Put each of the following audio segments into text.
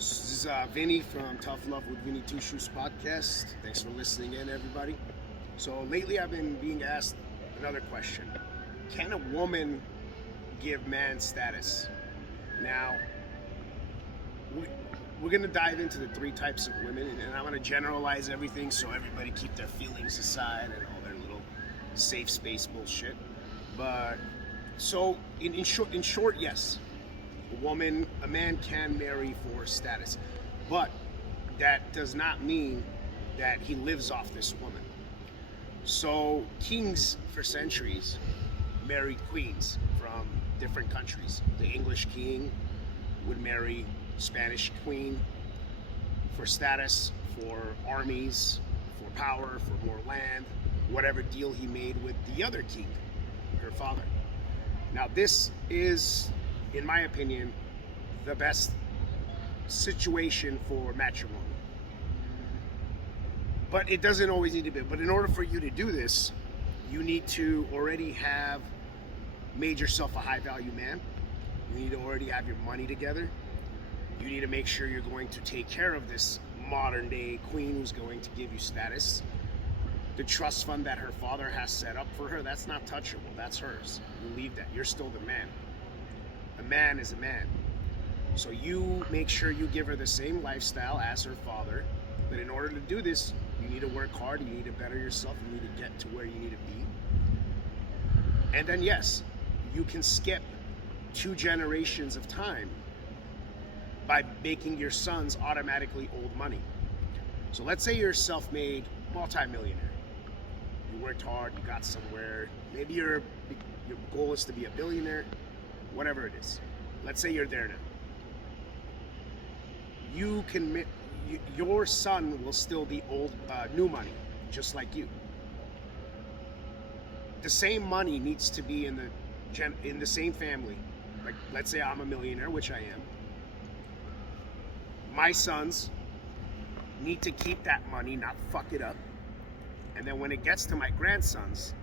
This is Vinny from Tough Love with Vinny Two Shoes podcast. Thanks for listening in, everybody. So lately I've been being asked another question. Can a woman give man status? Now, we're going to dive into the three types of women, and I'm going to generalize everything so everybody keep their feelings aside and all their little safe space bullshit. But, so, in short, yes. A man can marry for status, but that does not mean that he lives off this woman. So kings for centuries married queens from different countries. The English king would marry Spanish queen for status, for armies, for power, for more land, whatever deal he made with the other king, her father. Now this is, in my opinion, the best situation for matrimony. But it doesn't always need to be. But in order for you to do this, you need to already have made yourself a high value man. You need to already have your money together. You need to make sure you're going to take care of this modern day queen who's going to give you status. The trust fund that her father has set up for her, that's not touchable. That's hers. You leave that. You're still the man. A man is a man. So you make sure you give her the same lifestyle as her father. But in order to do this, you need to work hard. You need to better yourself. You need to get to where you need to be. And then yes, you can skip 2 generations of time by making your sons automatically old money. So let's say you're a self-made multimillionaire. You worked hard, you got somewhere. Maybe your goal is to be a billionaire. Whatever it is, let's say you're there now. Your son will still be old, new money, just like you. The same money needs to be in the same family. Like, let's say I'm a millionaire, which I am. My sons need to keep that money, not fuck it up. And then when it gets to my grandsons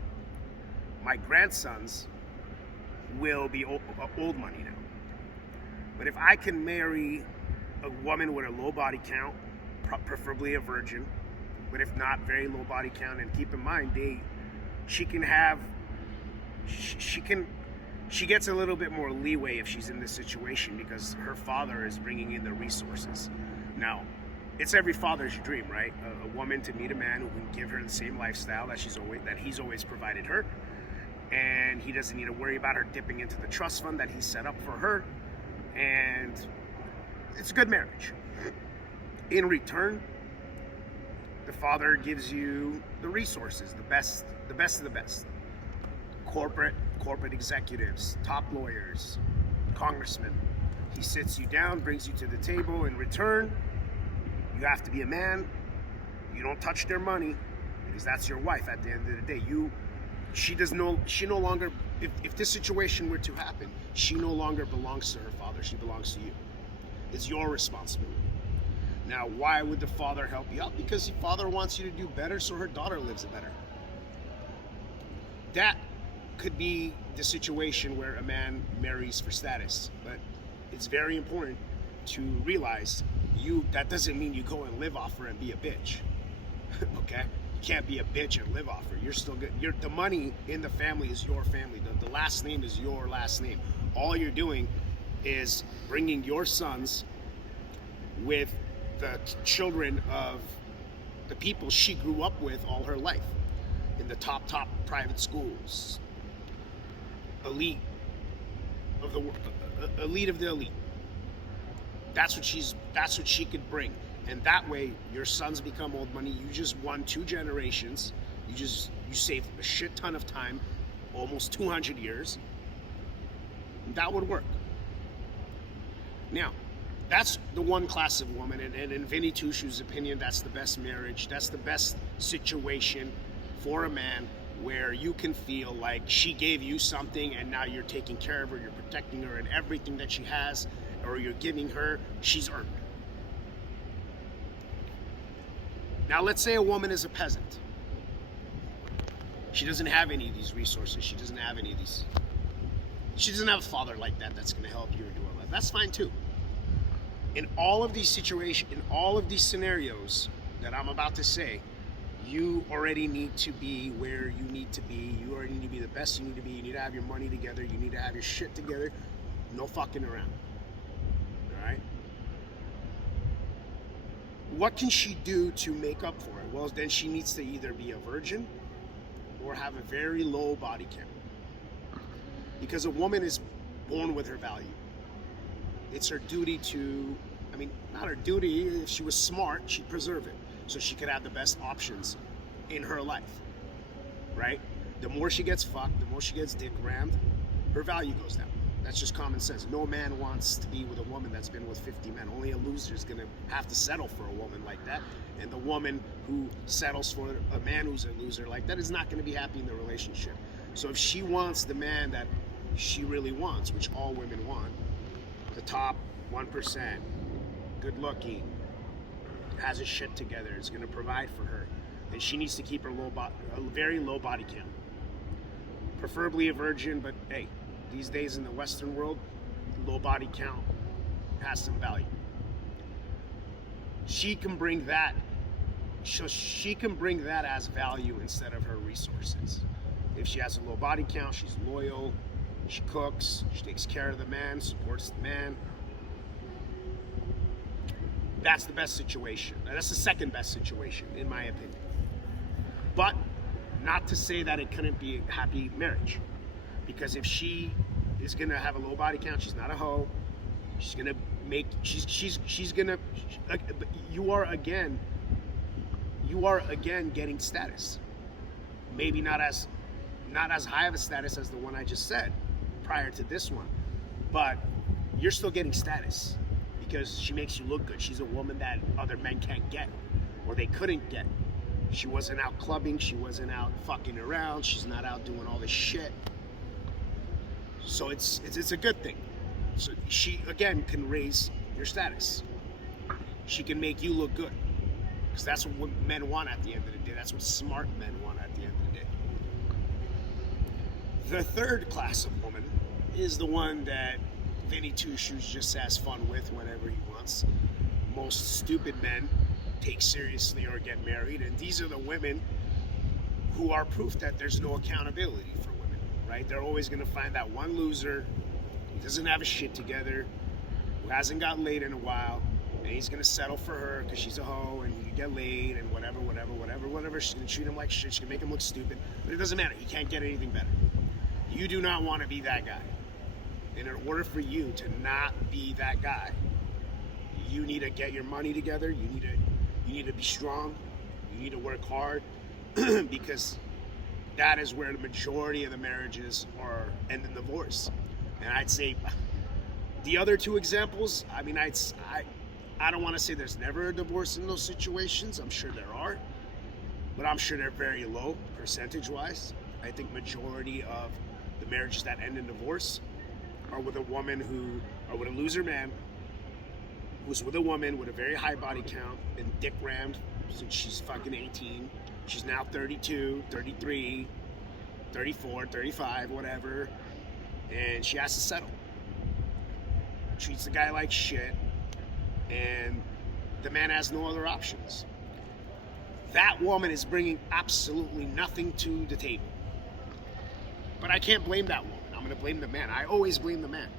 will be old money now. But if I can marry a woman with a low body count, preferably a virgin, but if not, very low body count, and keep in mind, she gets a little bit more leeway if she's in this situation because her father is bringing in the resources. Now, it's every father's dream, right? A woman to meet a man who can give her the same lifestyle that he's always provided her. And he doesn't need to worry about her dipping into the trust fund that he set up for her. And it's a good marriage. In return, the father gives you the resources, the best of the best. Corporate executives, top lawyers, congressmen. He sits you down, brings you to the table. In return, you have to be a man. You don't touch their money because that's your wife at the end of the day. She no longer, if this situation were to happen, she no longer belongs to her father, she belongs to you. It's your responsibility. Now, why would the father help you out? Because the father wants you to do better so her daughter lives better. That could be the situation where a man marries for status, but it's very important to realize that doesn't mean you go and live off her and be a bitch. Okay? You can't be a bitch and live off her. You're still good. The money in the family is your family. The last name is your last name. All you're doing is bringing your sons with the children of the people she grew up with all her life in the top private schools. Elite of the elite. That's what she could bring. And that way, your sons become old money. You just won 2 generations. You saved a shit ton of time, almost 200 years. That would work. Now, that's the one class of woman, and in Vinny Two Shoes' opinion, that's the best marriage. That's the best situation for a man where you can feel like she gave you something and now you're taking care of her, you're protecting her, and everything that she has or you're giving her, she's earned. Now, let's say a woman is a peasant. She doesn't have any of these resources. She doesn't have a father like that that's going to help you or do all that. That's fine too. In all of these situations, in all of these scenarios that I'm about to say, you already need to be where you need to be. You already need to be the best you need to be. You need to have your money together. You need to have your shit together. No fucking around. All right? What can she do to make up for it? Well, then she needs to either be a virgin or have a very low body count. Because a woman is born with her value. It's her duty to, I mean, not her duty, if she was smart, she'd preserve it so she could have the best options in her life, right? The more she gets fucked, the more she gets dick rammed, her value goes down. That's just common sense. No man wants to be with a woman that's been with 50 men. Only a loser is going to have to settle for a woman like that. And the woman who settles for a man who's a loser like that is not going to be happy in the relationship. So if she wants the man that she really wants, which all women want, the top 1%, good looking, has his shit together, is going to provide for her, then she needs to keep her a very low body count. Preferably a virgin, but hey, these days in the Western world, low body count has some value. She can bring that. She can bring that as value instead of her resources. If she has a low body count, she's loyal, she cooks, she takes care of the man, supports the man. That's the best situation. That's the second best situation, in my opinion. But not to say that it couldn't be a happy marriage. Because if she is going to have a low body count, she's not a hoe. She's going to make, she's going to, you are again getting status. Maybe not as high of a status as the one I just said prior to this one. But you're still getting status. Because she makes you look good. She's a woman that other men can't get, or they couldn't get. She wasn't out clubbing. She wasn't out fucking around. She's not out doing all this shit. So it's a good thing. So she again can raise your status. She can make you look good, because that's what men want at the end of the day. That's what smart men want at the end of the day. The third class of woman is the one that Vinny Two Shoes just has fun with whenever he wants. Most stupid men take seriously or get married, and these are the women who are proof that there's no accountability for women, right? They're always going to find that one loser who doesn't have his shit together, who hasn't got laid in a while, and he's going to settle for her because she's a hoe and he can get laid and whatever. She's going to treat him like shit. She's going to make him look stupid, but it doesn't matter. He can't get anything better. You do not want to be that guy. And in order for you to not be that guy, you need to get your money together. You need to be strong. You need to work hard, because that is where the majority of the marriages are end in divorce. And I'd say the other two examples, I mean, I don't want to say there's never a divorce in those situations. I'm sure there are, but I'm sure they're very low percentage-wise. I think majority of the marriages that end in divorce are with a woman or with a loser man who's with a woman with a very high body count and dick rammed since she's fucking 18. She's now 32, 33, 34, 35, whatever. And she has to settle. Treats the guy like shit. And the man has no other options. That woman is bringing absolutely nothing to the table. But I can't blame that woman. I'm going to blame the man. I always blame the man.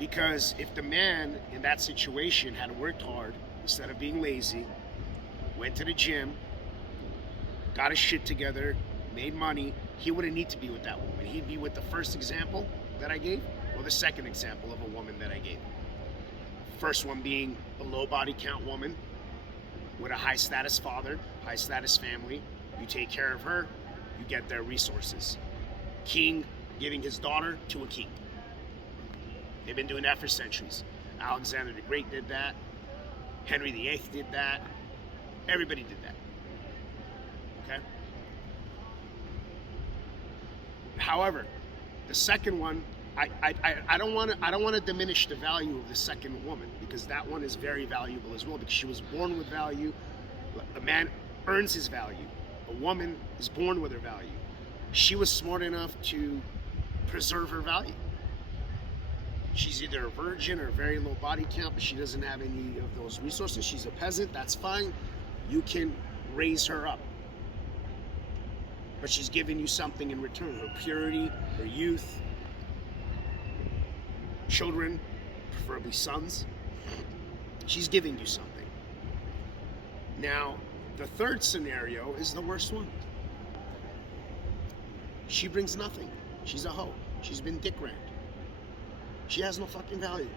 Because if the man in that situation had worked hard instead of being lazy, went to the gym, got his shit together, made money, he wouldn't need to be with that woman. He'd be with the first example that I gave or the second example of a woman that I gave. First one being a low body count woman with a high status father, high status family. You take care of her, you get their resources. King giving his daughter to a king. They've been doing that for centuries. Alexander the Great did that. Henry VIII did that. Everybody did that. Okay? However, the second one, I don't want to diminish the value of the second woman, because that one is very valuable as well, because she was born with value. A man earns his value. A woman is born with her value. She was smart enough to preserve her value. She's either a virgin or very low body count, but she doesn't have any of those resources. She's a peasant, that's fine. You can raise her up. But she's giving you something in return. Her purity, her youth, children, preferably sons. She's giving you something. Now, the third scenario is the worst one. She brings nothing. She's a hoe. She's been dick rammed. She has no fucking value.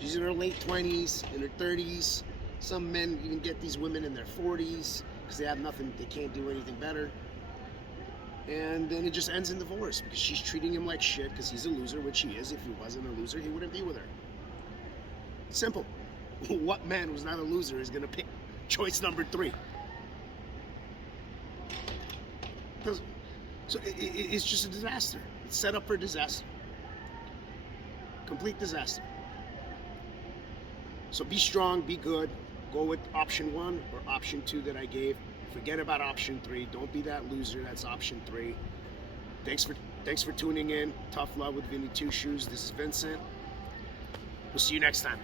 She's in her late 20s, in her 30s. Some men even get these women in their 40s because they have nothing, they can't do anything better. And then it just ends in divorce because she's treating him like shit because he's a loser, which he is. If he wasn't a loser, he wouldn't be with her. Simple. What man who's not a loser is going to pick choice number 3? So it's just a disaster. It's set up for disaster. Complete disaster. So be strong, be good. Go with option 1 or option 2 that I gave. Forget about option 3. Don't be that loser. That's option 3. Thanks for tuning in. Tough love with Vinny Two Shoes. This is Vincent. We'll see you next time.